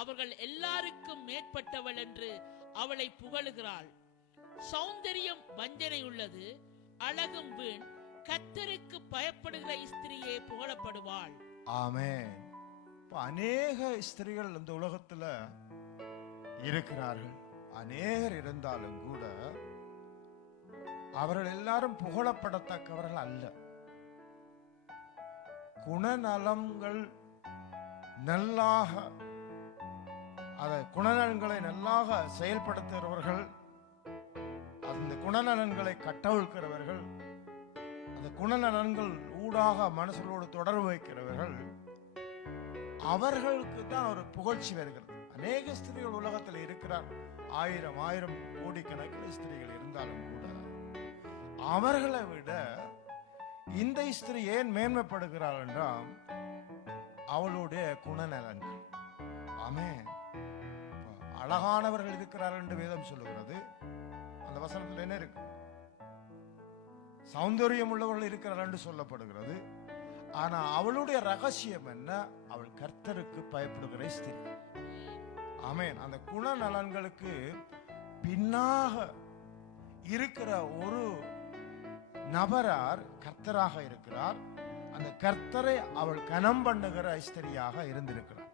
அவர்கள் எல்லாருக்கும் மேற்பட்டவள் என்று அவளை புகழுகிறாள். சௌந்தரியம் வஞ்சனை உள்ளது, அழகும் வீண். கர்த்தருக்கு பயப்படுகிற ஸ்திரியே புகழப்படுவாள். ஆமென். அநேக ஸ்திரீகள் இந்த உலகத்துல இருக்கிறார்கள். அநேகர் இருந்தாலும் கூட அவர்கள் எல்லாரும் புகழப்படத்தக்கவர்கள் அல்ல. குணநலங்கள் நல்லாக குணநலன்களை நல்லாக செயல்படுத்துகிறவர்கள், அந்த குணநலன்களை கட்டவிழ்க்கிறவர்கள், அந்த குணநலன்கள் ஊடாக மனசுகளோடு தொடர்பு வைக்கிறவர்கள், அவர்களுக்கு தான் ஒரு புகழ்ச்சி வருகிறது. அநேக ஸ்திரீகள் உலகத்தில் இருக்கிறார். ஆயிரம் கோடிக்கணக்கில் ஸ்திரீகள் இருந்தாலும் கூட அவர்களை விட இந்த ஸ்திரீ ஏன் மேன்மைப்படுகிறாள் என்றால் அவளுடைய குணநலன்கள். ஆமென். அழகானவர்கள் இருக்கிறார்கள் என்று வேதம் சொல்லுகிறது. அந்த வசனத்தில் என்ன இருக்கு? சௌந்தரியம் உள்ளவர்கள் இருக்கிறார்கள் என்று சொல்லப்படுகிறது. ஆனா அவளுடைய ரகசியம் என்ன? அவள் கர்த்தருக்கு பயப்படுகிற ஸ்திரீ. ஆமென். அந்த குணநலன்களுக்கு பின்னாக இருக்கிற ஒரு நபரார் கர்த்தராக இருக்கிறார். அந்த கர்த்தரை அவள் கனம் பண்ணுகிற ஸ்திரியாக இருந்திருக்கிறார்.